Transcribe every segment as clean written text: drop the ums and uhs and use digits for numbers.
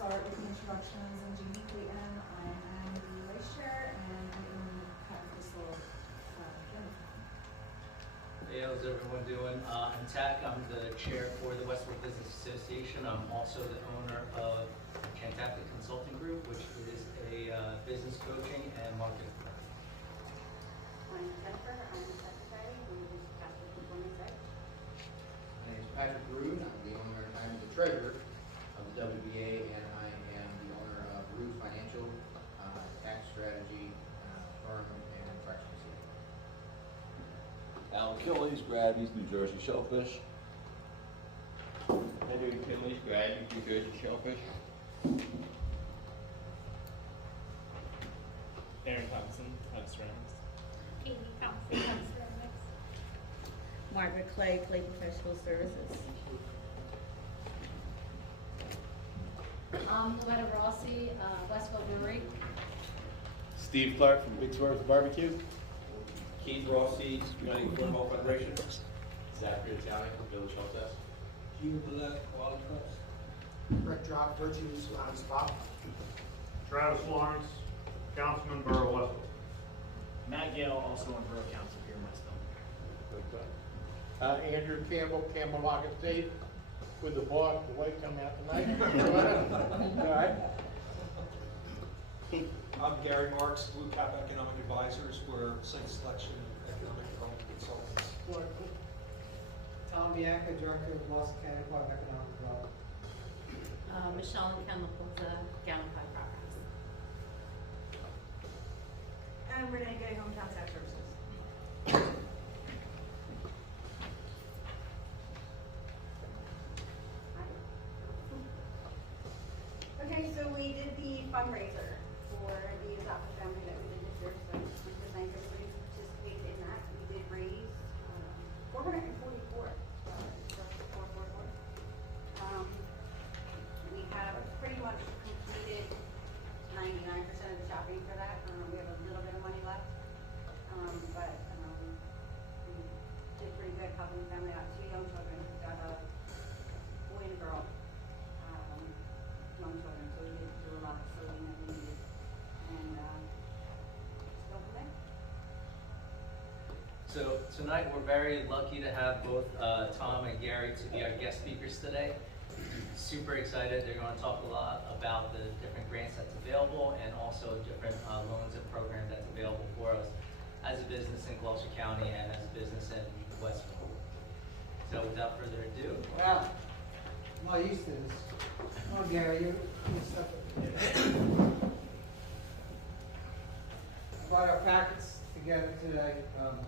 start with the introductions. I'm Jeannie Clayton. I am the vice chair and I'm kind of this little Hey, how's everyone doing? I'm Tack. I'm the chair for the Westwood Business Association. I'm also the owner of Cantactic Consulting Group, which is a business coaching and marketing firm. I'm Jennifer, I'm the secretary, who is Catholic Performance Ed. My name is Patrick Rude. I'm the owner and I'm the treasurer of the WBA, and I am the owner of Rude Financial, tax strategy firm and practice. Al Achilles, Grady's New Jersey Shellfish. Henry Kinley, Grady's New Jersey Shellfish. Aaron Thompson, Hub Ceramics. Amy Thompson, Hub Ceramics. Margaret Clay, Clay Professional Services. Loretta Rossi, Westville Brewery. Steve Clark from Big Swerve Barbecue. Keith Rossi, United Football Federation. Zachary Italian, Village Health Desk. Hugh Black, Quality Cups. Rick Jock, Virtues on Spot. Travis Lawrence, Councilman, Borough Westwood. Matt Gale, also on Borough Council here in Westville. Andrew Campbell, Campbell Lockett State, with the boss, the wife coming out tonight. All right. I'm Gary Marks, Blue Cap Economic Advisors. We're site selection and economic development consultants. Tom Bianca, Director of Los County Department of Economic Development. Michelle and Ken LaPolta, Gallify Progress. And Renee Gay, Hometown Tax Services. Okay, so we did the fundraiser for the adopted family that we did this year, so we just thank everybody who participated in that. We did raise $444. We have pretty much completed 99% of the shopping for that. We have a little bit of money left, but we did pretty good helping the family out. 2 young children, got a boy and a girl. Young children, so we did do a lot of sewing that we needed, and just go from there. So tonight we're very lucky to have both Tom and Gary to be our guest speakers today. Super excited. They're going to talk a lot about the different grants that's available and also different loans and programs that's available for us as a business in Gloucester County and as a business in Westville. So without further ado, Wow. I'm not used to this. Come on, Gary, you stuff. I brought our packets together today. I'll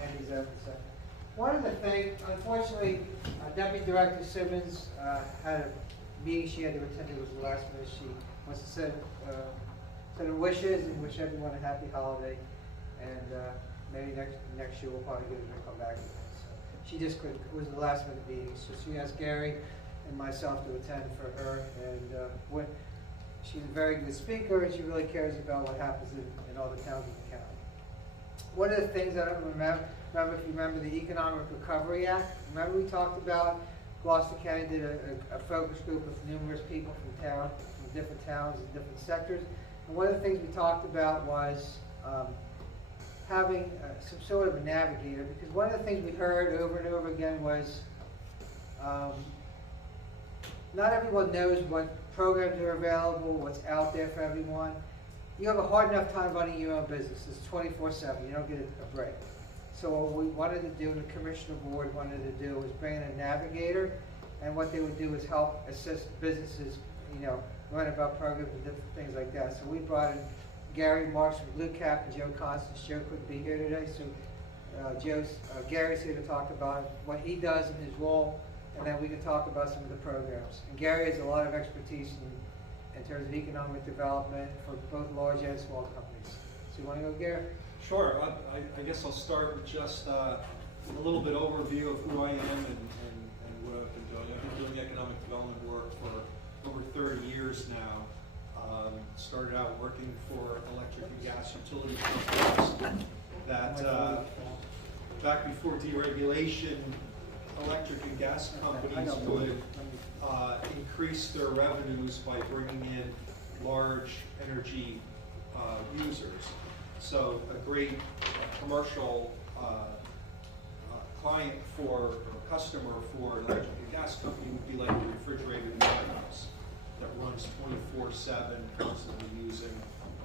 hand these over a second. One of the things, unfortunately, Deputy Director Simmons had a meeting she had to attend. It was the last minute. She wants to send her wishes and wish everyone a happy holiday. And maybe next year we'll probably get her to come back again. She just couldn't, it was the last minute meeting, so she asked Gary and myself to attend for her, and she's a very good speaker, and she really cares about what happens in all the towns of the county. One of the things I don't remember if you remember the Economic Recovery Act. Remember we talked about Gloucester County did a focus group with numerous people from different towns and different sectors, and one of the things we talked about was having some sort of a navigator, because one of the things we heard over and over again was not everyone knows what programs are available, what's out there for everyone. You have a hard enough time running your own business. It's 24/7. You don't get a break. So what we wanted to do, the Commissioner Board wanted to do, was bring in a navigator, and what they would do is help assist businesses, learn about programs and different things like that. So we brought in Gary Marks from Blue Cap and Joe Constance. Joe couldn't be here today, so Gary's here to talk about what he does in his role, and then we can talk about some of the programs. And Gary has a lot of expertise in terms of economic development for both large and small companies. So you want to go, Gary? Sure. I guess I'll start with just a little bit overview of who I am and what I've been doing. I've been doing economic development work for over 30 years now. Started out working for electric and gas utility companies that back before deregulation electric and gas companies would increase their revenues by bringing in large energy users. So a great commercial client or customer for an electric and gas company would be like a refrigerated warehouse that runs 24/7, constantly using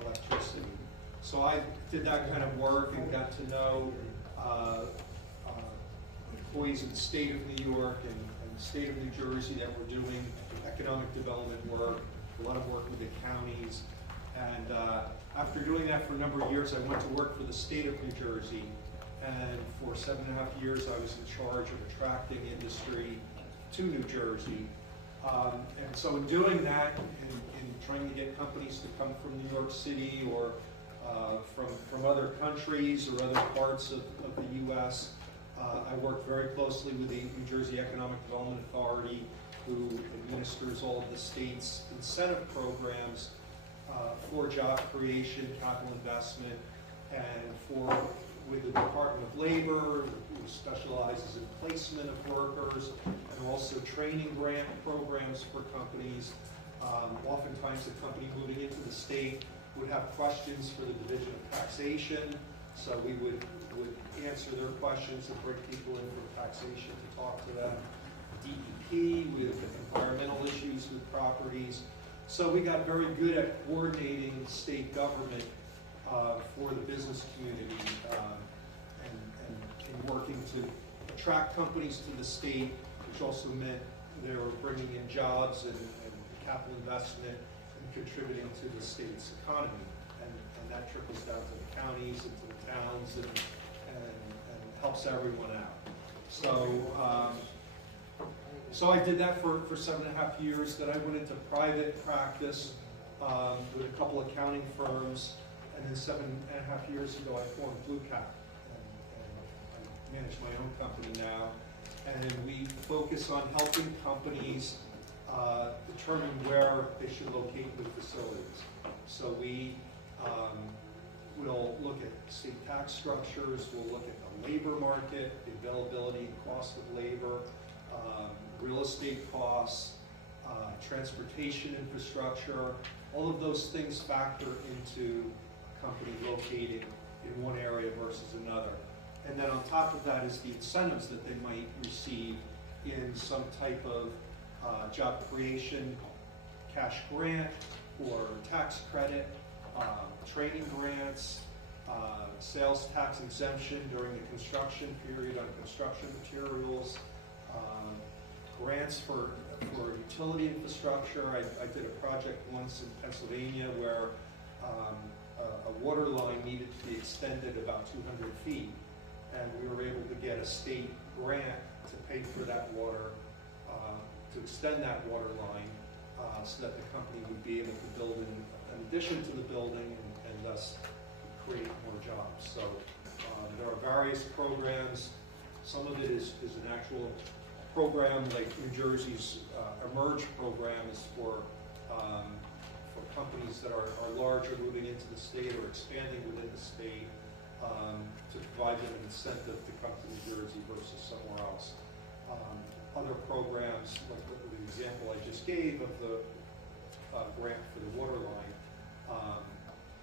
electricity. So I did that kind of work and got to know employees in the state of New York and the state of New Jersey that were doing economic development work, a lot of work with the counties. And after doing that for a number of years, I went to work for the state of New Jersey. And for 7.5 years, I was in charge of attracting industry to New Jersey. And so in doing that, in trying to get companies to come from New York City or from other countries or other parts of the U.S., I worked very closely with the New Jersey Economic Development Authority, who administers all of the state's incentive programs for job creation, capital investment, and with the Department of Labor, who specializes in placement of workers, and also training grant programs for companies. Oftentimes a company moving into the state would have questions for the Division of Taxation, so we would answer their questions and bring people in from taxation to talk to them. DEP with environmental issues with properties. So we got very good at coordinating state government for the business community and working to attract companies to the state, which also meant they were bringing in jobs and capital investment and contributing to the state's economy. And that trickles down to the counties and to the towns and helps everyone out. So I did that for 7.5 years. Then I went into private practice with a couple of accounting firms. And then 7.5 years ago, I formed Blue Cap. And I manage my own company now. And we focus on helping companies determine where they should locate new facilities. So we will look at state tax structures, we'll look at the labor market, the availability and cost of labor, real estate costs, transportation infrastructure. All of those things factor into a company located in one area versus another. And then on top of that is the incentives that they might receive in some type of job creation, cash grant, or tax credit, training grants, sales tax exemption during the construction period on construction materials, grants for utility infrastructure. I did a project once in Pennsylvania where a water line needed to be extended about 200 feet, and we were able to get a state grant to pay for that water, to extend that water line, so that the company would be able to build in addition to the building and thus create more jobs. So there are various programs. Some of it is an actual program, like New Jersey's Emerge program is for companies that are large or moving into the state or expanding within the state, to provide them an incentive to come to New Jersey versus somewhere else. Other programs, like the example I just gave of the grant for the water line,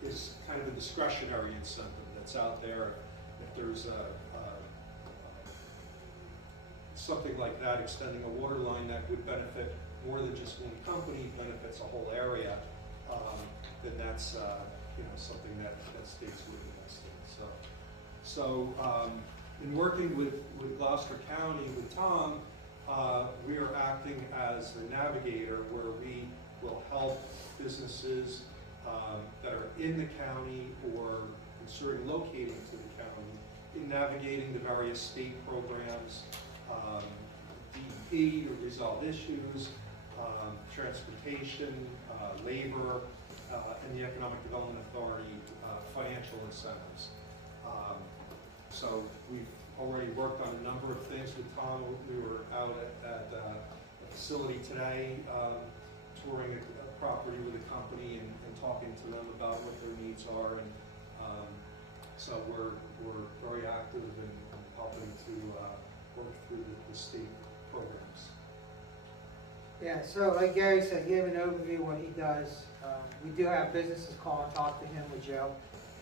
is kind of a discretionary incentive that's out there. If there's something like that, extending a water line that would benefit more than just one company, benefits a whole area, then that's something that states would invest in. So in working with Gloucester County, with Tom, we are acting as a navigator where we will help businesses that are in the county or considering locating to the county in navigating the various state programs, DEP to resolve issues, transportation, labor, and the Economic Development Authority financial incentives. So we've already worked on a number of things with Tom. We were out at a facility today, touring a property with a company and talking to them about what their needs are. And so we're very active in helping to work through the the state programs. Yeah, so like Gary said, give an overview of what he does. We do have businesses call and talk to him with Joe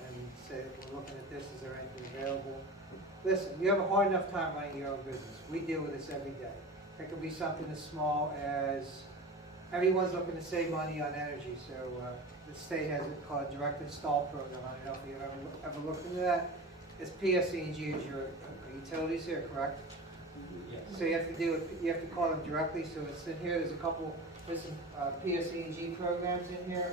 and say, we're looking at this, is there anything available? Listen, you have a hard enough time running your own business. We deal with this every day. It could be something as small as, everyone's looking to save money on energy, so the state has it called a direct install program. I don't know if you've ever looked into that. It's PSE&G is your utilities here, correct? Yes. So you have to call them directly, so it's in here, there's some PSE&G programs in here.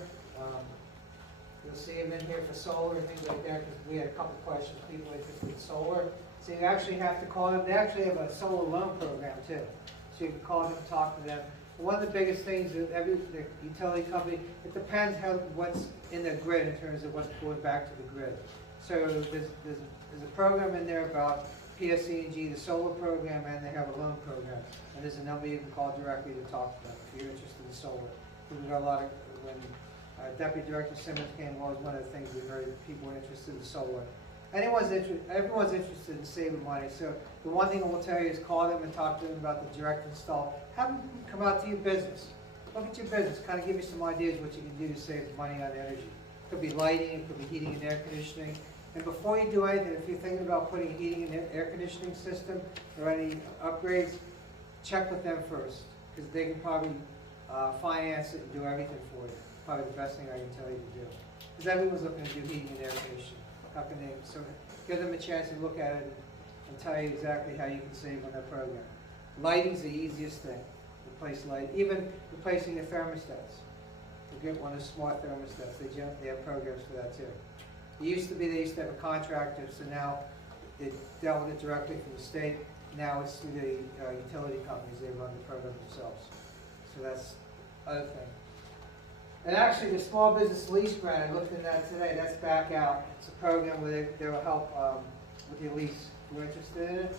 You'll see them in here for solar and things like that, because we had a couple questions, people interested in solar. So you actually have to call them, they actually have a solar loan program too. So you can call them and talk to them. One of the biggest things that the utility company, it depends what's in the grid in terms of what's going back to the grid. So there's a program in there about PSE&G, the solar program, and they have a loan program. And there's a number you can call directly to talk to them if you're interested in solar. We've got a lot of, when Deputy Director Simmons came along, one of the things we heard, people were interested in solar. Everyone's interested in saving money. So the one thing I will tell you is call them and talk to them about the direct install. Have them come out to your business. Look at your business, kind of give you some ideas what you can do to save money on energy. It could be lighting, it could be heating and air conditioning. And before you do anything, if you're thinking about putting a heating and air conditioning system or any upgrades, check with them first, because they can probably finance it and do everything for you. Probably the best thing I can tell you to do. Because everyone's looking to do heating and air conditioning. How can they, so give them a chance to look at it and tell you exactly how you can save on that program. Lighting's the easiest thing. Replace light, even replacing the thermostats. You get one of the smart thermostats. They have programs for that too. It used to be they used to have a contractor, so now they dealt with it directly from the state. Now it's through the utility companies. They run the program themselves. So that's other thing. And actually, the small business lease grant, I looked into that today. That's back out. It's a program where they will help with your lease. If you're interested in it,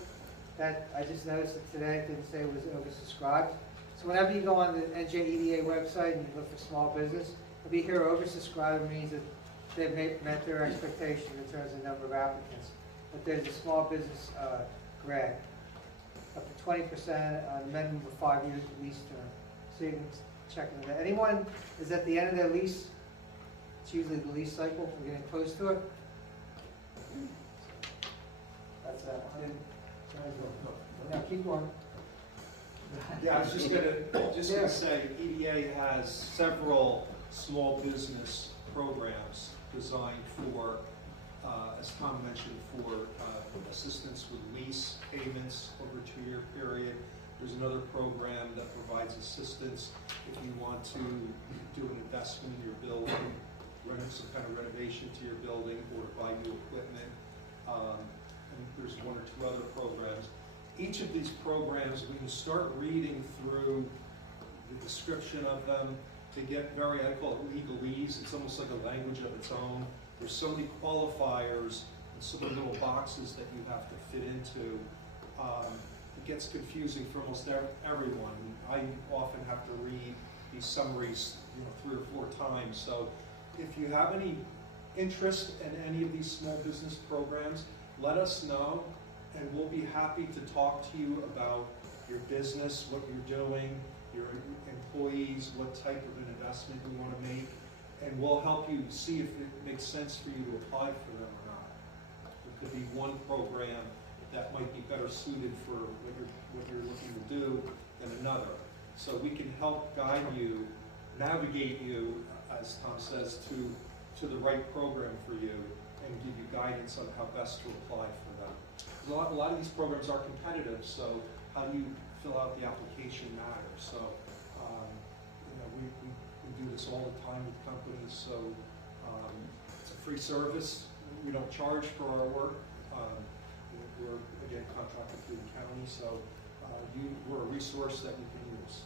that I just noticed it today. It didn't say it was oversubscribed. So whenever you go on the NJEDA website and you look for small business, if you hear oversubscribed, it means that they've met their expectation in terms of number of applicants. But there's a small business grant, up to 20% on a minimum of 5 years lease term. So you can check into that. Anyone is at the end of their lease, it's usually the lease cycle, we're getting close to it. That's that one. Now keep going. Yeah, I was just gonna say, EDA has several small business programs designed for, as Tom mentioned, for assistance with lease payments over a 2-year period. There's another program that provides assistance if you want to do an investment in your building, run some kind of renovation to your building, or to buy new equipment. And there's 1 or 2 other programs. Each of these programs, when you start reading through the description of them, they get very, I call it legalese. It's almost like a language of its own. There's so many qualifiers and so many little boxes that you have to fit into. It gets confusing for almost everyone. I often have to read these summaries, 3 or 4 times. So if you have any interest in any of these small business programs, let us know, and we'll be happy to talk to you about your business, what you're doing, your employees, what type of an investment you want to make, and we'll help you see if it makes sense for you to apply for them or not. There could be one program that might be better suited for what you're looking to do than another. So we can help guide you, navigate you, as Tom says, to the right program for you, and give you guidance on how best to apply for them. A lot of these programs are competitive, so how you fill out the application matters. So we do this all the time with companies, so it's a free service. We don't charge for our work. We're, again, contracted through the county, so we're a resource that you can use.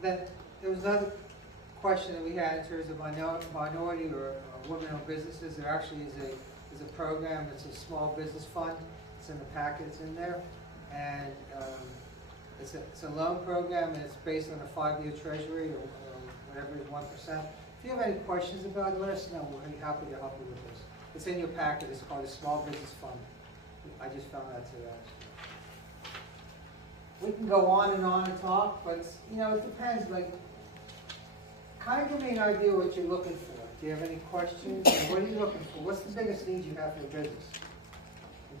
Then there was another question that we had in terms of minority or women-owned businesses. There actually is a program. It's a small business fund. It's in the packet. It's in there, and it's a loan program, and it's based on a 5-year treasury or whatever is 1%. If you have any questions about it, let us know. We'll be happy to help you with this. It's in your packet. It's called a Small Business Fund. I just found that today. we can go on and talk, but, you know, it depends, like, kind of give me an idea what you're looking for. Do you have any questions? Or what are you looking for? What's the biggest need you have for your business?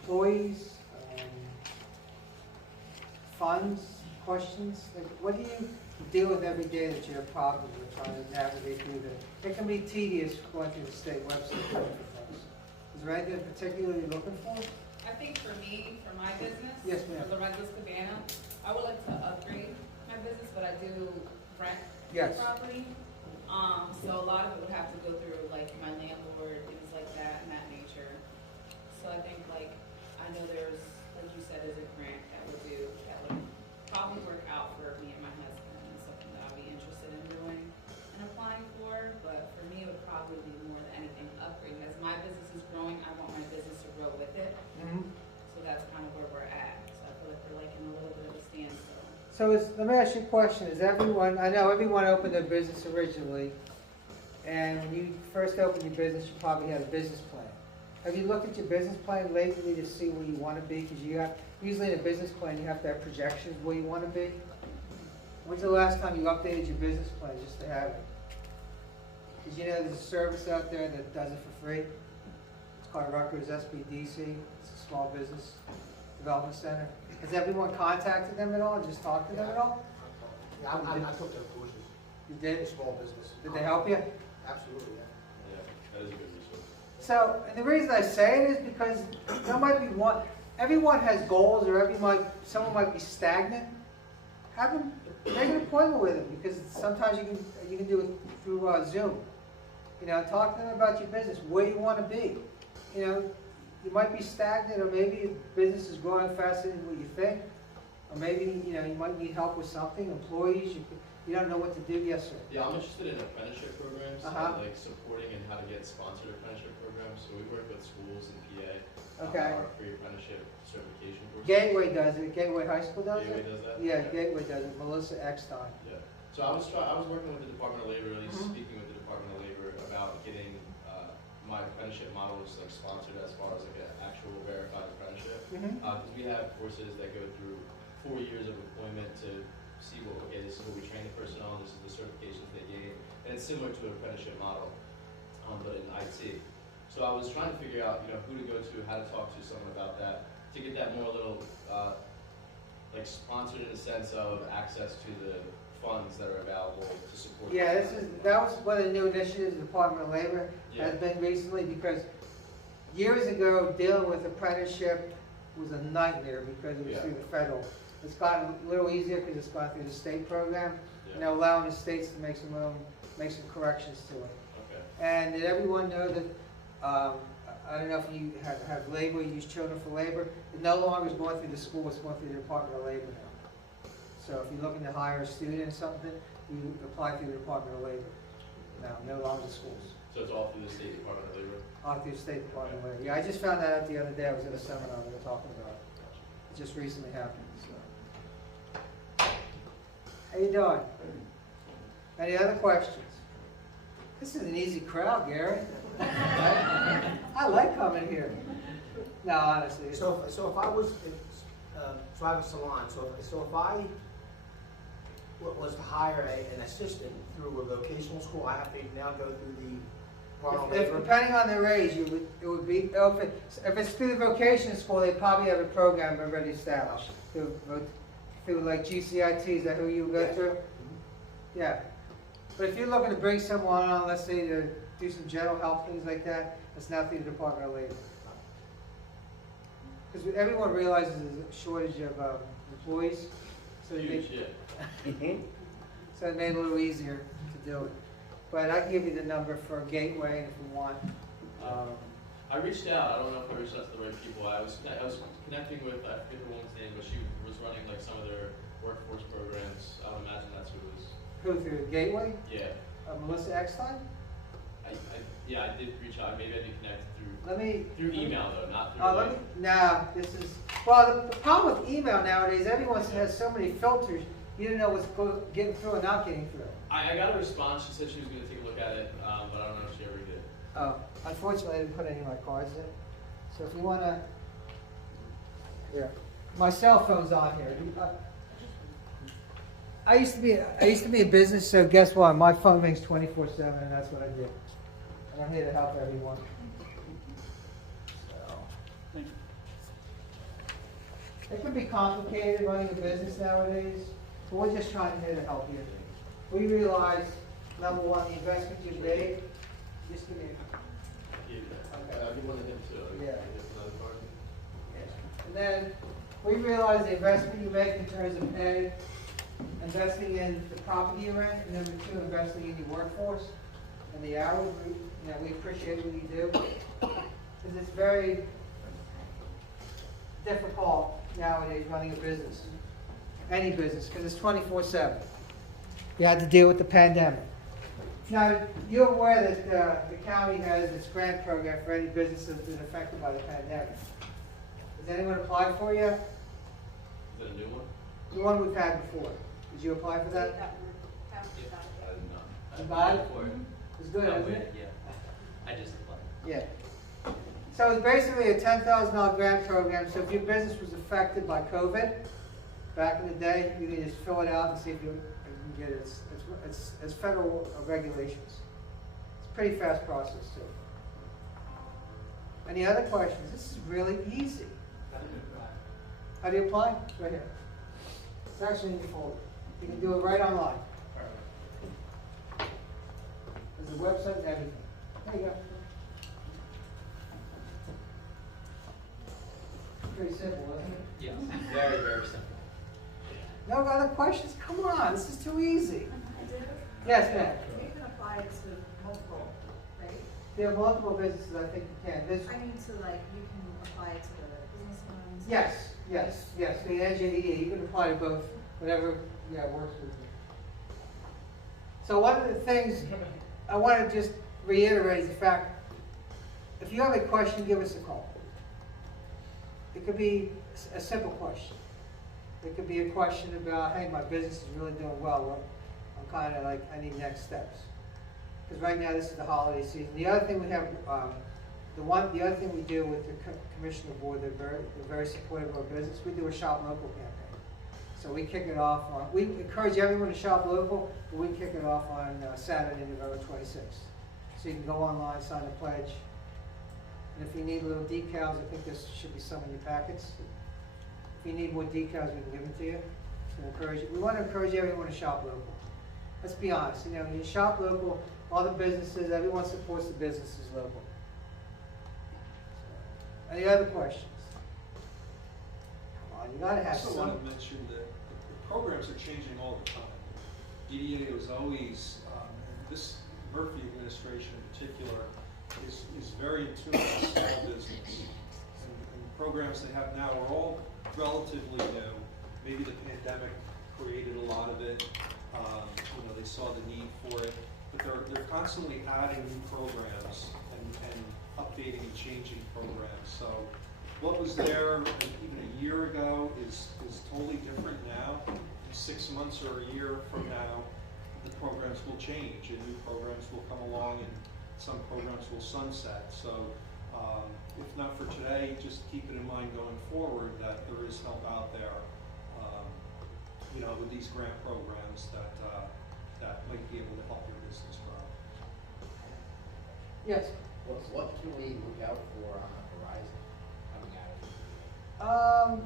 Employees, funds, questions? Like, what do you deal with every day that you have problems with trying to navigate through the, it can be tedious going through the state website looking for things. Is there anything particularly you're looking for? I think for me, for my business, Yes, ma'am. for Lorenzo's Cabana, I would like to upgrade my business, but I do rent Yes. property. So a lot of it would have to go through like my landlord, things like that and that nature. So I think like, I know there's, like you said, there's a grant that would probably work out for me and my husband, and something that I'd be interested in doing and applying for. But for me, it would probably be more than anything upgrading. As my business is growing, I want my business to grow with it. So that's kind of where we're at. So I feel like we're like in a little bit of a standstill. So let me ask you a question. Is everyone, I know everyone opened their business originally, and when you first opened your business, you probably had a business plan. Have you looked at your business plan lately to see where you want to be? Because you have, usually in a business plan, you have to have projections where you want to be. When's the last time you updated your business plan just to have it? Because you know there's a service out there that does it for free. It's called Rutgers SBDC. It's a small business development center. Has everyone contacted them at all and just talked to them at all? Yeah, I took their courses. You did? Small business. Did they help you? Absolutely, yeah. Yeah, that is a good resource. So, and the reason I say it is because there might be one, everyone has goals, or someone might be stagnant. Have them, make an appointment with them, because sometimes you can do it through Zoom. You know, talk to them about your business, where you want to be. You know, you might be stagnant, or maybe your business is growing faster than what you think, or maybe, you know, you might need help with something, employees, you don't know what to do. Yes, sir. Yeah, I'm interested in apprenticeship programs, Uh-huh. like supporting and how to get sponsored apprenticeship programs. So we work with schools in PA. Okay. Our free apprenticeship certification courses. Gateway does it, Gateway High School does Gateway it? does that? Yeah, Gateway does it, Melissa Eckstein. Yeah. So I was working with the Department of Labor, at least speaking with the Department of Labor about getting my apprenticeship models like sponsored as far as like an actual verified apprenticeship. Because we have courses that go through 4 years of employment to see okay, this is what we train the person on, this is the certifications they gain, and it's similar to an apprenticeship model, but in IT. So I was trying to figure out, you know, who to go to, how to talk to someone about that, to get that more little, like sponsored in the sense of access to the funds that are available to support. Yeah, that was one of the new initiatives the Department of Labor has Yeah. been recently, because years ago, dealing with apprenticeship was a nightmare because it was Yeah. through the federal. It's gotten a little easier because it's gone through the state program, Yeah. you know, allowing the states to make some corrections to it. Okay. And did everyone know that, I don't know if you have labor, use Children for Labor, it no longer is going through the school, it's going through the Department of Labor now. So if you're looking to hire a student or something, you apply through the Department of Labor. No longer the schools. So it's all through the State Department of Labor? All through the State Department of Labor. Yeah, I just found that out the other day, I was at a seminar we were talking about it. It just recently happened, so. How you doing? Any other questions? This is an easy crowd, Gary. I like coming here. No, honestly. So if I was private salon, so if I was to hire an assistant through a vocational school, I have to now go through the Department of If, Labor? depending on their age, it would be, if it's through the vocation school, they probably have a program already established. Through like GCIT, is that who you go Yes. through? Yeah. But if you're looking to bring someone on, let's say to do some general health, things like that, it's not through the Department of Labor. Because everyone realizes there's a shortage of employees. So they Huge, yeah. So it made it a little easier to do it. But I can give you the number for Gateway if you want. I reached out. I don't know if I reached out to the right people. I was connecting with, I forget the woman's name, but she was running like some of their workforce programs. I would imagine that's who it was. Who, through Gateway? Yeah. Melissa Eckstein? Yeah, I did reach out. Maybe I did connect Through through email though, not through. No, this is, well, the problem with email nowadays, everyone has so many filters, you don't know what's getting through and not getting through. I got a response. She said she was going to take a look at it, but I don't know if she ever did. Oh, unfortunately, I didn't put any of my cards in. So if you want to, yeah, my cell phone's on here. I used to be in business, so guess what? My phone rings 24/7, and that's what I do. And I'm here to help everyone. So. It can be complicated running a business nowadays, but we're just trying here to help you. We realize, number one, the investment you've made. Just give me I'll give one to him too. Yeah. Another card. And then we realize the investment you make in terms of A, investing in the property you rent, and number two, investing in your workforce and the hours. We appreciate what you do. Because it's very difficult nowadays running a business, any business, because it's 24/7. You had to deal with the pandemic. Now, you're aware that the county has its grant program for any business that's been affected by the pandemic. Has anyone applied for it yet? Is that a new one? The one we've had before. Did you apply for that? I did not. You got it? For it. It's good, Oh, isn't it? Yeah. I just applied. Yeah. So it's basically a $10,000 grant program, so if your business was affected by COVID, back in the day, you can just fill it out and see if you can get it. It's federal regulations. It's a pretty fast process too. Any other questions? This is really easy. How do you apply? It's right here. It's actually in your folder. You can do it right online. There's a website and everything. There you go. Pretty simple, isn't it? Yes, very, very simple. No other questions? Come on, this is too easy. I did. Yes, ma'am. You can apply it to multiple, right? There are multiple businesses, I think you can. There's, I mean, to like, you can apply it to the business ones. yes. The NJDE, you can apply to both, whatever, works with you. So one of the things I want to just reiterate is the fact, if you have a question, give us a call. It could be a simple question. It could be a question about, hey, my business is really doing well. I'm kind of like, I need next steps. Because right now, this is the holiday season. The other thing we have, the other thing we do with the commissioner board, they're very supportive of our business. We do a shop local campaign. So we kick it off on, we encourage everyone to shop local, but we kick it off on Saturday, November 26th. So you can go online, sign a pledge. And if you need little decals, I think there should be some in your packets. If you need more decals, we can give them to you. We want to encourage everyone to shop local. Let's be honest, you shop local, all the businesses, everyone supports the businesses local. Any other questions? Come on, you gotta I have also some. want to mention that the programs are changing all the time. EDA is always, and this Murphy administration in particular, is very in tune with small business. And the programs they have now are all relatively new. Maybe the pandemic created a lot of it. They saw the need for it, but they're constantly adding new programs and updating and changing programs. So what was there even a year ago is totally different now. 6 months or a year from now, the programs will change and new programs will come along and some programs will sunset. So if not for today, just keep it in mind going forward that there is help out there, with these grant programs that might be able to help your business grow. Yes? What can we look out for on the horizon coming out of it?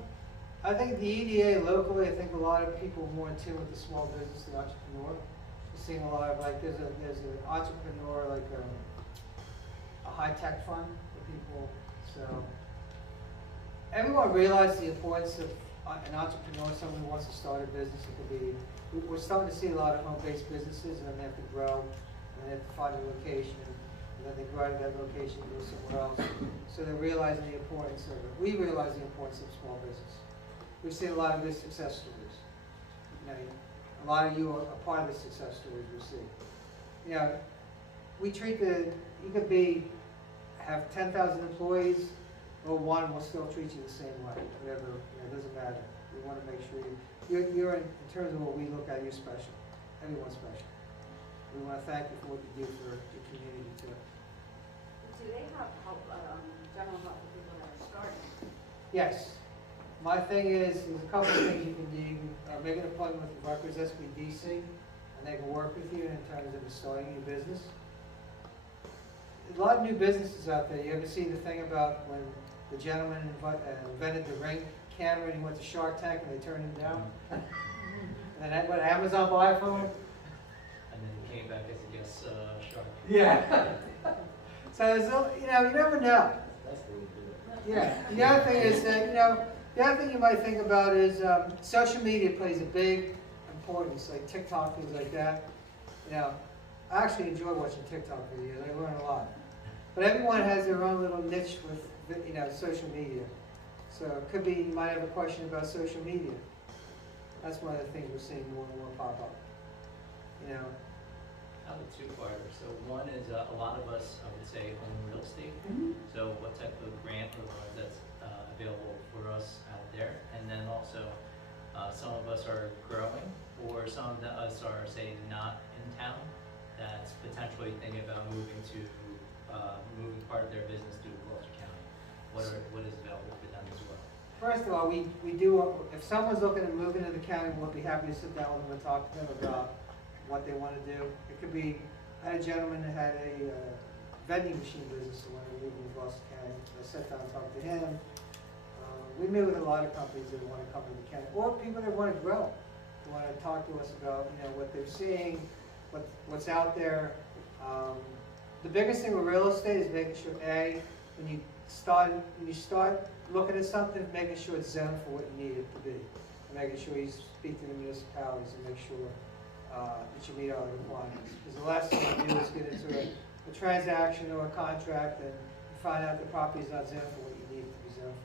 I think the EDA locally, I think a lot of people are more in tune with the small business and entrepreneur. We're seeing a lot of, like, there's an entrepreneur, like a high-tech fund for people. So everyone realizes the importance of an entrepreneur, someone who wants to start a business. It could be, we're starting to see a lot of home-based businesses, and then they have to grow, and they have to find a location, and then they grow out of that location and go somewhere else. So they're realizing the importance of it. We realize the importance of small business. We've seen a lot of good success stories. A lot of you are a part of the success stories we see. We treat you could have 10,000 employees, or one will still treat you the same way. Whatever, it doesn't matter. We want to make sure you're in terms of what we look at, you're special. Everyone's special. We want to thank you for what you do for the community too. Do they have help, general help for people that are starting? Yes. My thing is, there's a couple of things you can do. make an appointment with Rutgers SBDC, and they can work with you in terms of starting your business. A lot of new businesses out there. You ever see the thing about when the gentleman invented the Ring camera and he went to Shark Tank and they turned him down? And then what Amazon buy from him? And then he came back as a guest shark. Yeah. So there's, you never know. That's really good. Yeah. The other thing is that, the other thing you might think about is social media plays a big importance, like TikTok, things like that. I actually enjoy watching TikTok videos. I learn a lot. But everyone has their own little niche with, social media. So it could be you might have a question about social media. That's one of the things we're seeing more and more pop up. I have a two-parter. So one is a lot of us, I would say, own real estate. So what type of grant or loan that's available for us out there? And then also, some of us are growing, or some of us are, say, not in town, that's potentially thinking about moving part of their business to Gloucester County. What is available for them as well? First of all, we do, if someone's looking to move into the county, we'll be happy to sit down with them and talk to them about what they want to do. It could be, I had a gentleman that had a vending machine business that wanted to move in Gloucester County. I sat down and talked to him. We meet with a lot of companies that want to come to the county, or people that want to grow. They want to talk to us about, what they're seeing, what's out there. The biggest thing with real estate is making sure, when you start looking at something, making sure it's zoned for what you need it to be, and making sure you speak to the municipalities and make sure that you meet all the requirements. Because the last thing you do is get into a transaction or a contract and you find out the property is not zoned for what you need it to be zoned for.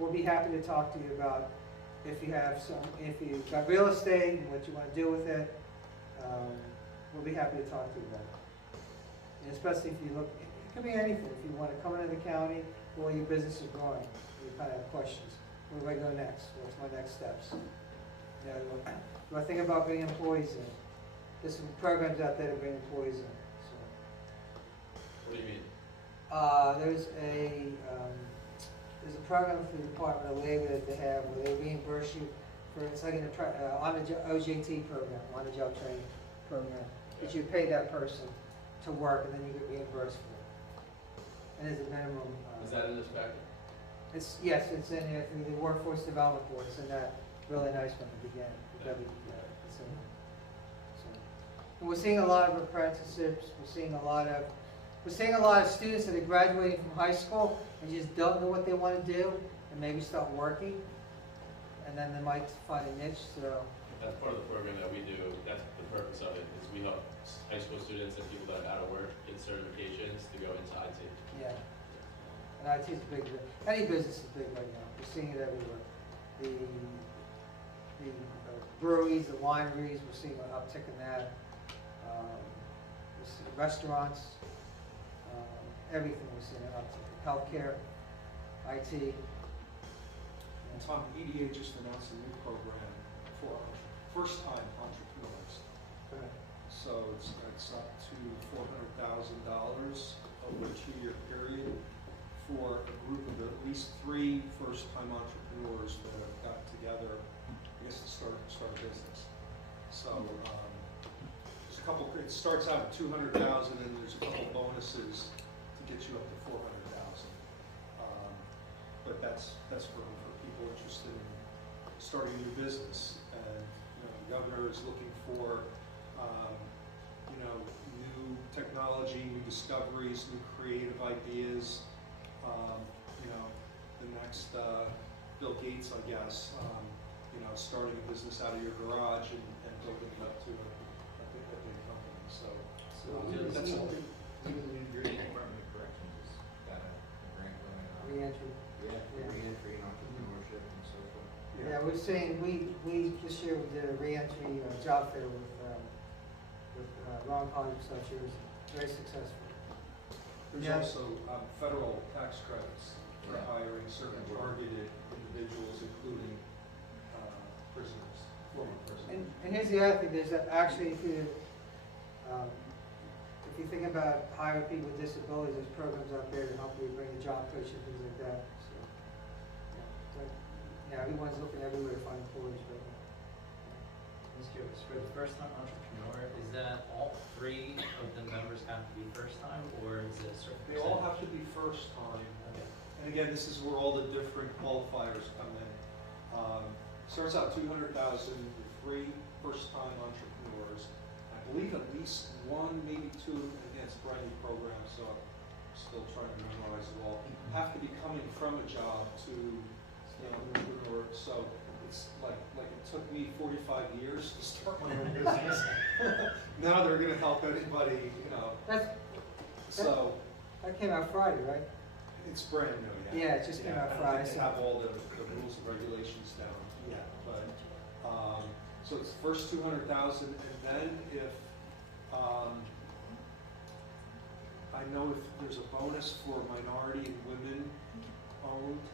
We'll be happy to talk to you about if you've got real estate and what you want to do with it. We'll be happy to talk to you about it. And especially if you look, it could be anything. If you want to come into the county or your business is growing, you kind of have questions. Where do I go next? What's my next steps? Do I think about bringing employees in? There's some programs out there to bring employees in. What do you mean? There's a program through the Department of Labor that they have where they reimburse you for, it's like on the OJT program, on the job training program, that you pay that person to work and then you get reimbursed for it. And there's a minimum. Is that in this packet? Yes, it's in there through the Workforce Development Board. It's in that really nice one to begin. And we're seeing a lot of apprenticeships. We're seeing a lot of students that are graduating from high school and just don't know what they want to do and maybe start working, and then they might find a niche. So that's part of the program that we do. That's the purpose of it. Is we help high school students and people that are out of work get certifications to go into IT. Yeah, and IT is big. Any business is big right now. We're seeing it everywhere. The breweries, the wineries, we're seeing an uptick in that. We're seeing restaurants, everything we're seeing an uptick. Healthcare, IT. And Tom, EDA just announced a new program for first-time entrepreneurs. So it's up to $400,000 over a 2-year period for a group of at least 3 first-time entrepreneurs that have got together, I guess, to start a business. So there's a couple. It starts out at $200,000, and there's a couple bonuses to get you up to $400,000. But that's for people interested in starting a new business. And the governor is looking for new technology, new discoveries, new creative ideas. The next Bill Gates, I guess. Starting a business out of your garage and building it up to a big company. So that's something. Even the New Jersey Department of Corrections has got a grant going on. Re-entry. Re-entry and entrepreneurship and so forth. Yeah, we're seeing, we this year we did a re-entry job fair with Ron College of South Jersey. Very successful. There's also federal tax credits for hiring certain targeted individuals, including prisoners, former prisoners. And here's the other thing, there's actually, if you think about hiring people with disabilities, there's programs out there to help you bring a job coach and things like that. So, everyone's looking everywhere to find employees right now. for the first time entrepreneur, is that all 3 of the members have to be first time, or is it a certain They all percentage? have to be first time. Okay. And again, this is where all the different qualifiers come in. Starts out 200,000 with 3 first-time entrepreneurs. I believe at least 1, maybe 2, again, it's a brand new program, so I'm still trying to memorize it all, have to be coming from a job to, an entrepreneur. So it's like it took me 45 years to start my own business. Now they're gonna help anybody, so. That came out Friday, right? It's brand new, Yeah, it just came out I don't Friday, think they so- have all the rules and regulations down yet, but, so it's first 200,000, and then if, I know if there's a bonus for minority and women owned,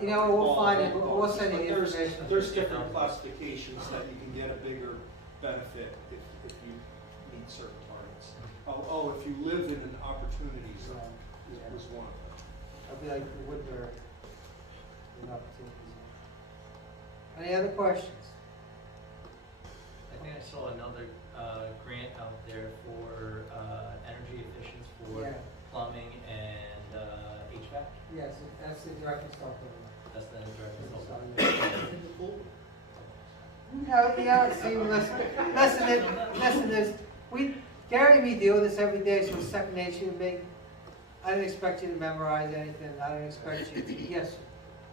You know, we'll find it, we'll send you the But information. There's different classifications that you can get a bigger benefit if you meet certain targets. Oh, if you live in an opportunity zone was one of them. I'll be like the Woodbury. Any other questions? I think I saw another grant out there for energy efficiency for Yeah. plumbing and HVAC. Yes, that's the direct install program. That's the direct result. No, see, listen, Gary and me deal with this every day, so it's second nature to me. I didn't expect you to memorize anything, I didn't expect you to, yes,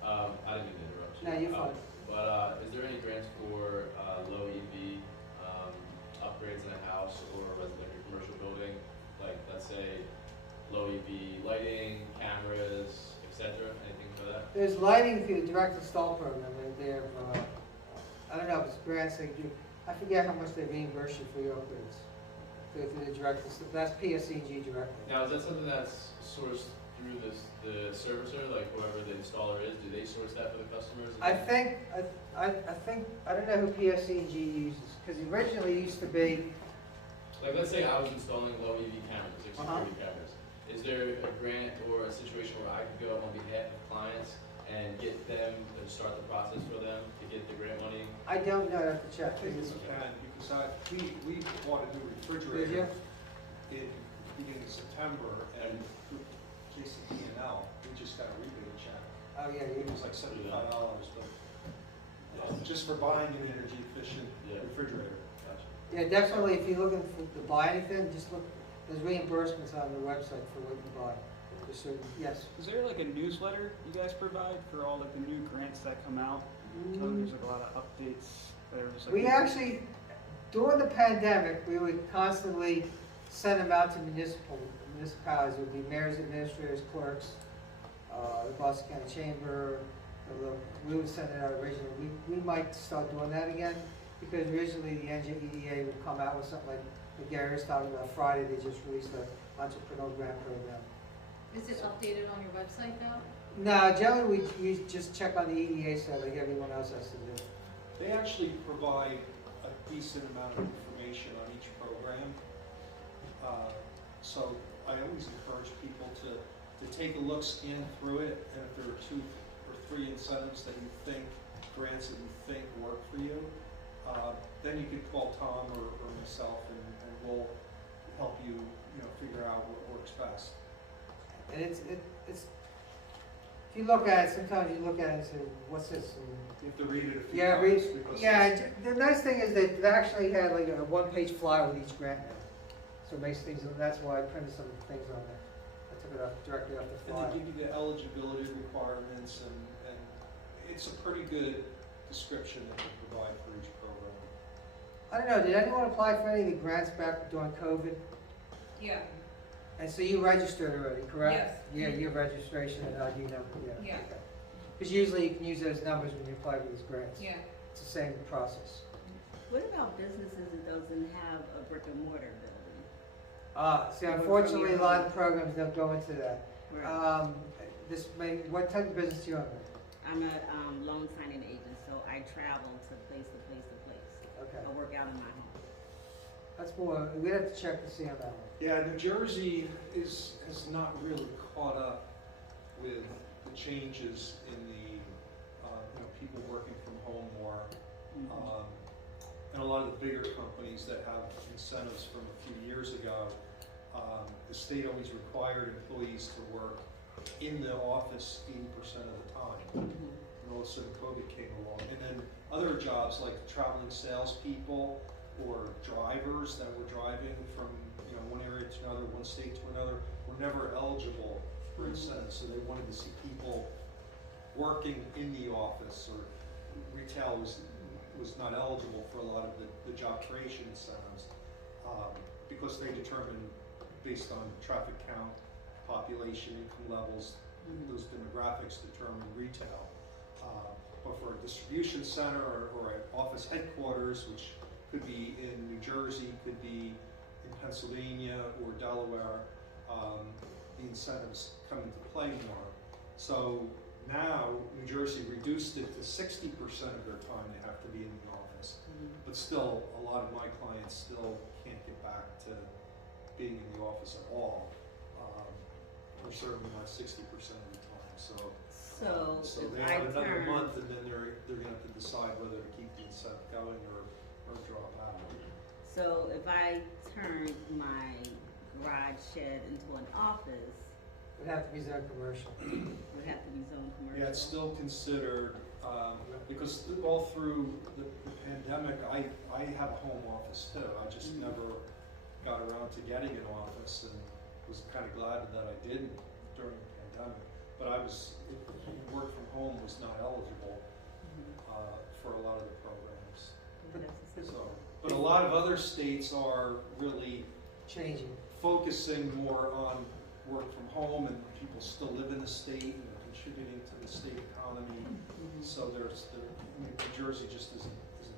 I didn't mean to interrupt you. no, you're fine. But is there any grants for low EV upgrades in a house or a residential commercial building? Like, let's say, low EV lighting, cameras, etc. Anything for that? There's lighting through the direct install program, they're, I don't know if it's grants they do, I forget how much they reimburse you for your upgrades. Through the direct, that's PSEG directly. Now, is that something that's sourced through the servicer, like whoever the installer is? Do they source that for the customers? I think, I don't know who PSEG uses, because originally it used to be, Like, let's say I was installing low EV cameras, like Uh-huh. security cameras. Is there a grant or a situation where I could go on behalf of clients and get them to start the process for them to get the grant money? I don't know, I have to check. I think you can, because we bought a new Did you? refrigerator in beginning of September, and through KCP&L, we just got a rebate check. Oh, yeah, It was like $75, but just for buying an energy efficient refrigerator. Gotcha. Yeah, definitely, if you're looking to buy anything, just look, there's reimbursements on the website for what you buy. Just so, yes. Is there like a newsletter you guys provide for all like the new grants that come out? There's like a lot of updates. There's like We actually, during the pandemic, we would constantly send them out to municipalities, it would be mayors, administrators, clerks, the Boston County Chamber, we would send it out originally. We might start doing that again, because originally the NJEDA would come out with something like what Gary was talking about Friday, they just released an entrepreneur grant program. Is it updated on your website though? No, generally we just check on the EDA side like everyone else has to do. They actually provide a decent amount of information on each program. So I always encourage people to take a look, scan through it, and if there are 2 or 3 incentives that you think, grants that you think work for you, then you can call Tom or myself, and we'll help you, figure out what works best. And it's, if you look at it, sometimes you look at it and say, what's this? And You have to read it a few yeah, times. Because the nice thing is that they actually had like a one-page flyer with each grant now. So it makes things, that's why I printed some things on there. I took it directly off the And flyer. they give you the eligibility requirements, and it's a pretty good description that they provide for each program. I don't know, did anyone apply for any of the grants back during COVID? Yeah, And so you registered already, correct? Yes. Yeah, your registration and ID number, yeah. Yeah. Because usually you can use those numbers when you apply for these grants. yeah. It's the same process. What about businesses that doesn't have a brick and mortar building? See, unfortunately, a lot of the programs don't go into that. Right. What type of business do you own? I'm a loan signing agent, so I travel to place to place to place. Okay. I work out in my home. That's more, we'd have to check to see on that one. Yeah, New Jersey has not really caught up with the changes in the people working from home more. And a lot of the bigger companies that have incentives from a few years ago, the state always required employees to work in the office 80% of the time. And all of a sudden COVID came along. And then other jobs like traveling salespeople or drivers that were driving from one area to another, one state to another, were never eligible for incentives. So they wanted to see people working in the office, or retail was not eligible for a lot of the job creation incentives because they determine based on traffic count, population, income levels, those demographics determine retail. But for a distribution center or an office headquarters, which could be in New Jersey, could be in Pennsylvania or Delaware, the incentives come into play more. So now New Jersey reduced it to 60% of their time they have to be in the office. But still, a lot of my clients still can't get back to being in the office at all. Or certainly not 60% of the time. So they have another month, and then they're going to have to decide whether to keep the incentive going or drop out. So if I turned my garage shed into an office, It would have to be zone commercial. it would have to be zone commercial. Yeah, it's still considered, because all through the pandemic, I have a home office too. I just never got around to getting an office, and was kind of glad that I didn't during the pandemic. But work from home was not eligible for a lot of the programs. But a lot of other states are really changing, focusing more on work from home, and people still live in the state and are contributing to the state economy. So New Jersey just isn't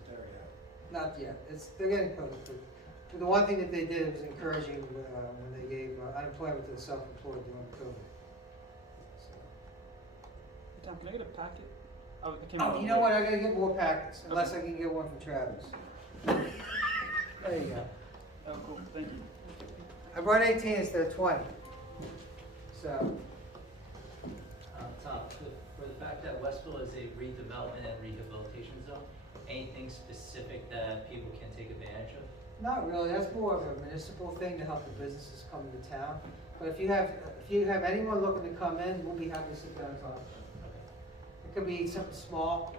there yet. Not yet. They're getting close. But the one thing that they did was encouraging when they gave unemployment to the self-employed during COVID. Tom, can I get a packet? You know what? I gotta get more packets, unless I can get one from Travis. There you go. Oh, cool. Thank you. I brought 18 instead of 20. So. Tom, for the fact that Westville is a redevelopment and rehabilitation zone, anything specific that people can take advantage of? Not really. That's more of a municipal thing to help the businesses come into town. But if you have anyone looking to come in, we'll be happy to sit down and talk. It could be something small.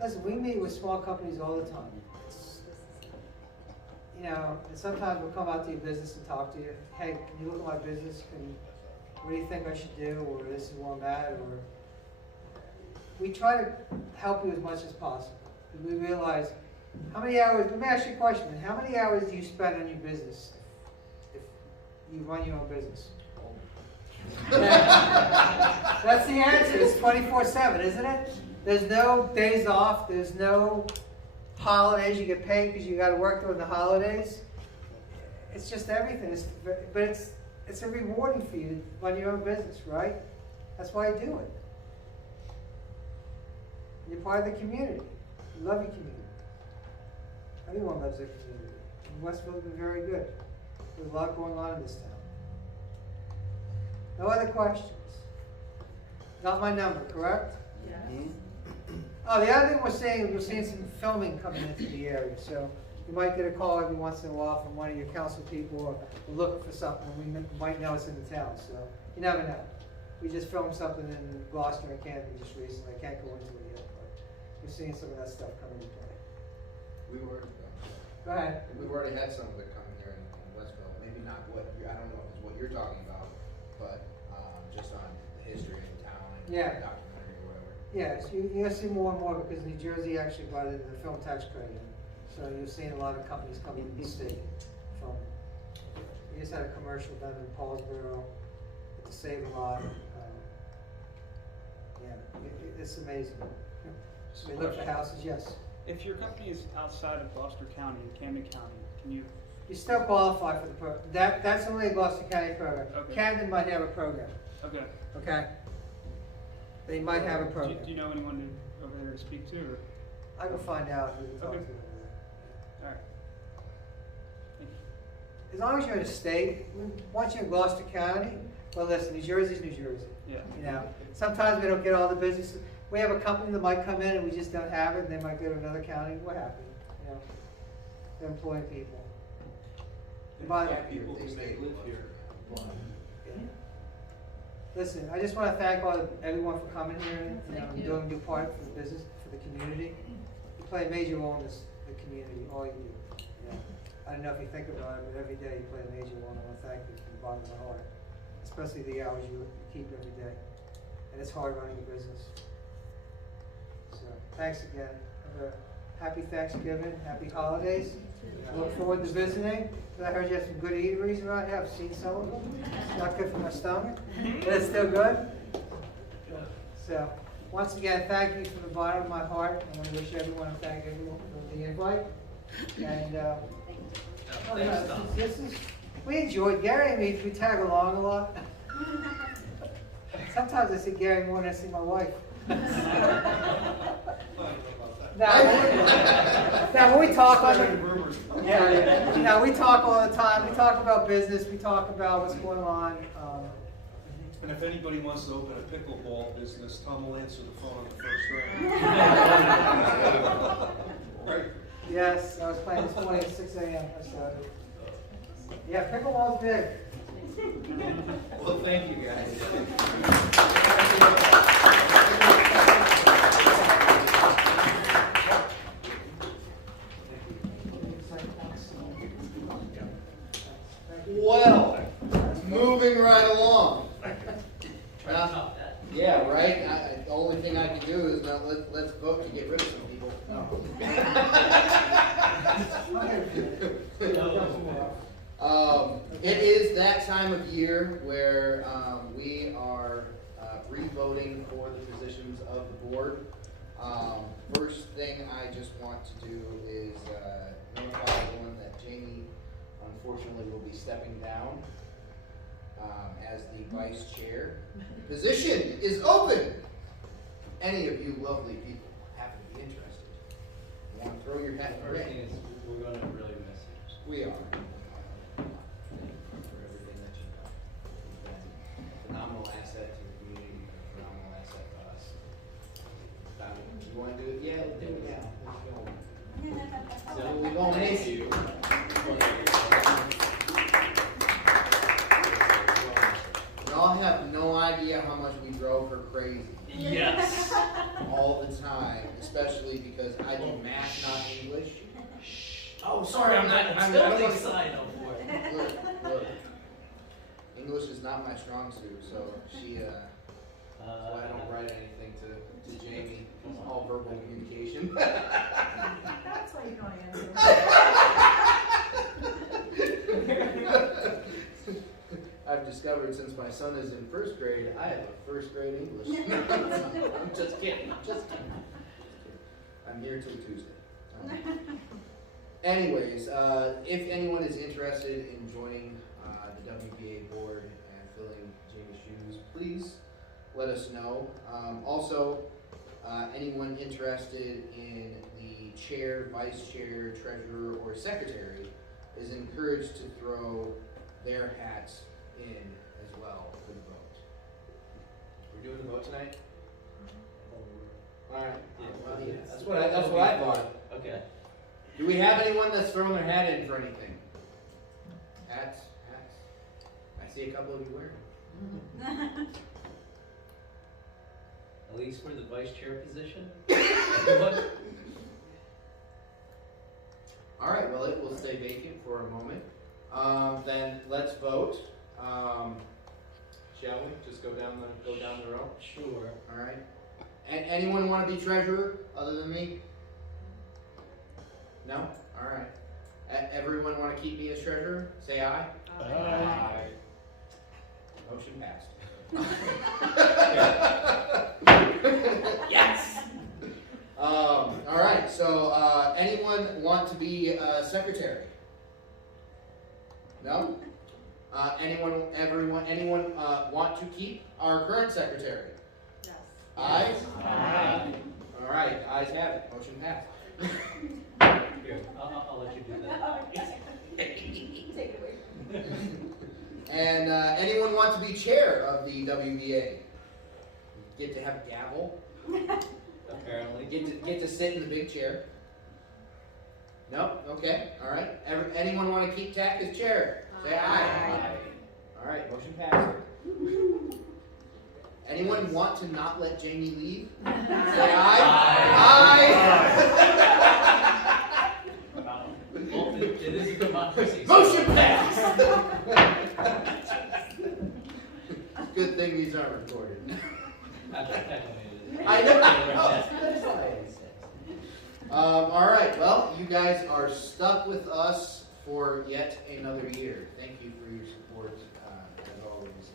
Listen, we meet with small companies all the time. And sometimes we'll come out to your business and talk to you. Hey, can you look at my business? What do you think I should do? Or this is where I'm at? Or we try to help you as much as possible. Because we realize how many hours. Let me ask you a question. How many hours do you spend on your business if you run your own business? That's the answer. It's 24/7, isn't it? There's no days off. There's no holidays. You get paid because you got to work during the holidays. It's just everything. But it's a rewarding for you to run your own business, right? That's why you do it. You're part of the community. You love your community. Everyone loves their community. And Westville has been very good. There's a lot going on in this town. No other questions? Got my number, correct? Yes. Oh, the other thing we're seeing some filming coming into the area, so you might get a call every once in a while from one of your council people, or we're looking for something, and we might know it's in the town, so you never know. We just filmed something in Gloucester and Canton just recently. I can't go into it yet, but we're seeing some of that stuff come into play. Go ahead. We've already had some of it come here in Westville. Maybe not I don't know if it's what you're talking about, but just on the history of the town and documentary or whatever. Yeah, so you're going to see more and more because New Jersey actually brought in the film tax credit. So you're seeing a lot of companies coming into the state filming. We just had a commercial done in Paulsboro at the Save a Lot. It's amazing. They look for houses, yes. If your company is outside of Gloucester County and Camden County, can you? You still qualify for the program. That's only a Gloucester County program. Okay. Camden might have a program. Okay. Okay. They might have a program. Do you know anyone over there to speak to? Or? I can find out who to talk to. All right. As long as you're in a state, once you're in Gloucester County, well, listen, New Jersey's New Jersey. Yeah. Sometimes we don't get all the business. we have a company that might come in and we just don't have it, and they might go to another county, we're happy, you know, they're employing people. But, People who may live here. listen, I just wanna thank everyone for coming here, and doing your part for the business, for the community. You play a major role in the community, all you do. You know, I don't know if you think about it, but every day you play a major role, and I wanna thank you from the bottom of my heart. Especially the hours you keep every day. And it's hard running a business. So, thanks again. Have a happy Thanksgiving, happy holidays. I look forward to visiting. I heard you have some good eateries around here. I've seen some of them. It's not good for my stomach, but it's still good. So, once again, thank you from the bottom of my heart. I want to wish everyone, thank everyone for the invite. And, we enjoyed Gary and me. We tag along a lot. Sometimes I see Gary more than I see my wife. Now when we talk we talk all the time. We talk about business. We talk about what's going on. And if anybody wants to open a pickleball business, Tom will answer the phone on the first round. Right. Yes, I was playing this morning at 6 a.m. I started. Yeah, pickleball's big. Well, thank you guys. Well, moving right along. Yeah, right. The only thing I can do is let's vote to get rid of some people. It is that time of year where we are re-voting for the positions of the board. First thing I just want to do is notify everyone that Jamie, unfortunately, will be stepping down as the vice chair. The position is open. Any of you lovely people happen to be interested? You want to throw your hat in the First ring? thing is, we're going to really miss you. We are. For everything that you've done. You've been a phenomenal asset to your community, a phenomenal asset to us. You want to do it? Yeah, do it now. Let's go. So we're going to miss you. Y'all have no idea how much we drove her crazy. Yes. All the time, especially because I do math, not English. Oh, sorry, I'm totally signed up for it. Look. English is not my strong suit, so she, that's why I don't write anything to Jamie. It's all verbal communication. That's why you don't answer. I've discovered since my son is in first grade, I have a first grade English. I'm just kidding. I'm here till Tuesday. Anyways, if anyone is interested in joining the WBA board and filling Jamie's shoes, please let us know. Also, anyone interested in the chair, vice chair, treasurer, or secretary is encouraged to throw their hats in as well for the vote. We're doing the vote tonight? All right. Yeah, that's what I thought. Okay. Do we have anyone that's thrown their hat in for anything? Hats. I see a couple of you wearing. At least for the vice chair position. All right. Well, it will stay vacant for a moment. Then let's vote. Shall we just go down the row? Sure. All right. And anyone want to be treasurer other than me? No? All right. Everyone want to keep me as treasurer? Say aye. Aye. Motion passed. Yes! All right. So anyone want to be secretary? No? Anyone want to keep our current secretary? Yes. Aye? Aye. All right, ayes have it, motion passed. Here, I'll let you do that. Take it away. And anyone want to be chair of the WBA? Get to have a gavel? apparently. Get to sit in the big chair. Nope. Okay. All right. Anyone want to keep Tack as chair? Say aye. All right. Motion passes. Anyone want to not let Jamie leave? Say aye. Aye. Well, it is a democracy. Motion passed. Good thing these aren't recorded. I know. All right. Well, you guys are stuck with us for yet another year. Thank you for your support as always.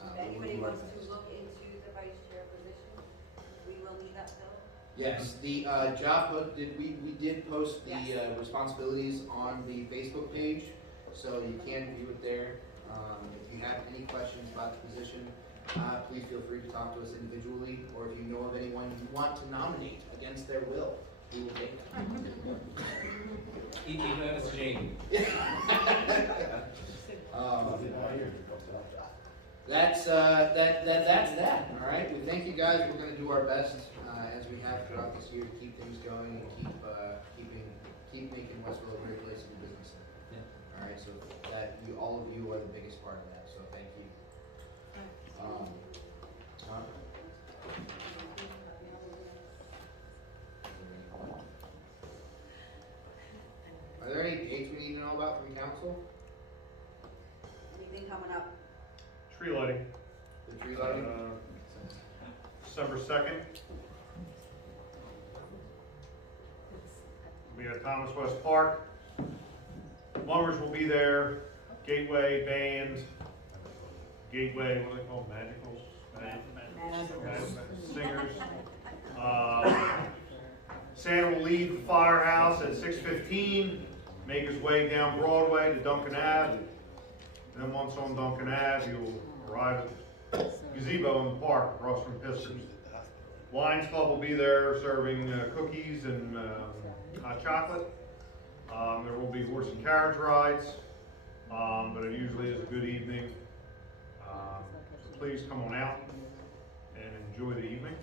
If anybody wants to look into the vice chair position, we will need that filled. Yes, the job post, we did post the responsibilities on the Facebook page, so you can view it there. If you have any questions about the position, please feel free to talk to us individually, or if you know of anyone you want to nominate against their will, we will take them. Even if it's Jamie. That's that. All right. We thank you guys. We're going to do our best as we have throughout this year to keep things going and keep making Westville a great place to do business in. Yeah. All right. So that all of you are the biggest part of that. So thank you. Are there any dates we need to know about from council? Anything coming up? Tree lighting. The tree lighting? December 2nd. We'll be at Thomas West Park. Mummers will be there. Gateway band. Gateway, what do they call them? Magicals? Singers. Santa will leave the firehouse at 6:15, make his way down Broadway to Duncan Ave. And then once on Duncan Ave, you'll arrive at the gazebo in the park across from Pistons. Lions Club will be there serving cookies and hot chocolate. There will be horse and carriage rides, but it usually is a good evening. So please come on out and enjoy the evening.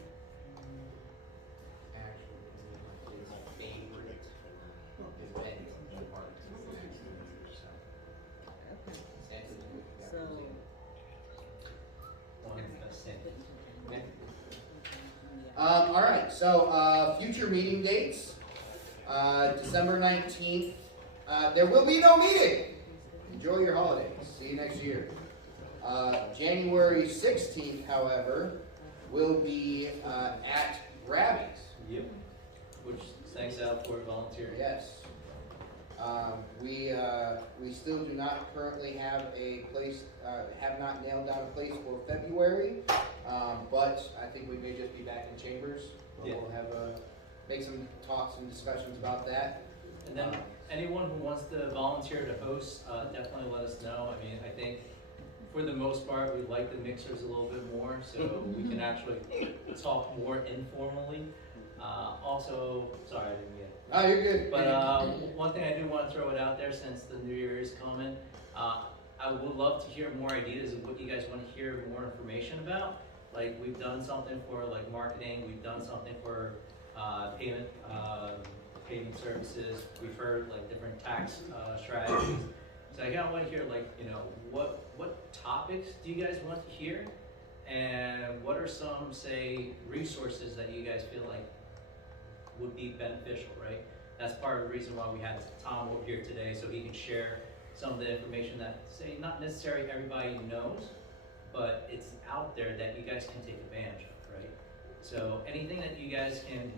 All right, so future meeting dates, December 19th, there will be no meeting. Enjoy your holidays. See you next year. January 16th, however, will be at Grabby's. Yep. Which thanks out for volunteering. Yes. We still do not currently have a place, have not nailed down a place for February, but I think we may just be back in chambers. Yeah. We'll have make some talks and discussions about that. And then anyone who wants to volunteer to host, definitely let us know. I mean, I think for the most part, we like the mixers a little bit more, so we can actually talk more informally. Also, sorry, I didn't get it. Oh, you're good. But one thing I do want to throw it out there, since the new year is coming, I would love to hear more ideas of what you guys want to hear more information about. Like, we've done something for like marketing, we've done something for payment services. We've heard like different tax strategies. So I kind of want to hear, like, you know, what topics do you guys want to hear, and what are some, say, resources that you guys feel like would be beneficial, right? That's part of the reason why we had Tom over here today, so he can share some of the information that, say, not necessarily everybody knows, but it's out there that you guys can take advantage of, right? So anything that you guys can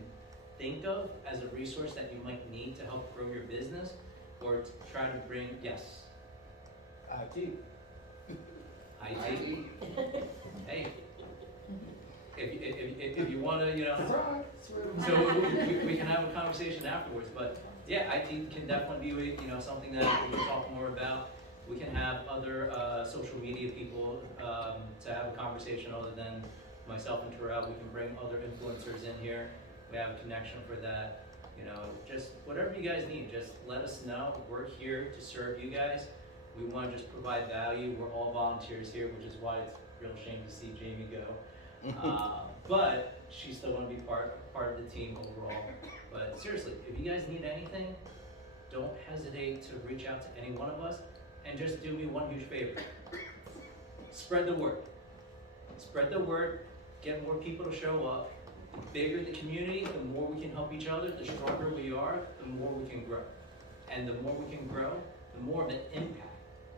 think of as a resource that you might need to help grow your business, or to try to bring, yes? IT. Hey, if you want to, you know, so we can have a conversation afterwards. But yeah, IT can definitely be, you know, something that we can talk more about. We can have other social media people to have a conversation other than myself and Terrell. We can bring other influencers in here. We have a connection for that. You know, just whatever you guys need, just let us know. We're here to serve you guys. We want to just provide value. We're all volunteers here, which is why it's a real shame to see Jamie go. but she's still gonna be part of the team overall. But seriously, if you guys need anything, don't hesitate to reach out to any one of us, and just do me one huge favor. Spread the word. Spread the word, get more people to show up. The bigger the community, the more we can help each other, the stronger we are, the more we can grow. And the more we can grow, the more of an impact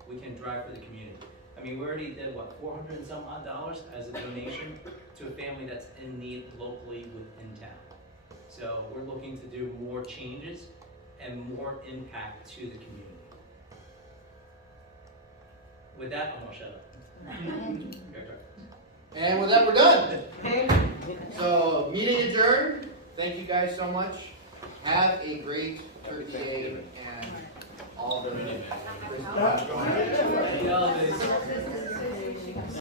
we can drive for the community. I mean, we already did, what, $400 and some odd as a donation to a family that's in need locally within town. So we're looking to do more changes and more impact to the community. With that, I'm gonna shut up. Your turn. And with that, we're done. So, meeting adjourned. Thank you guys so much. Have a great Turkey Day and all the. Y'all do.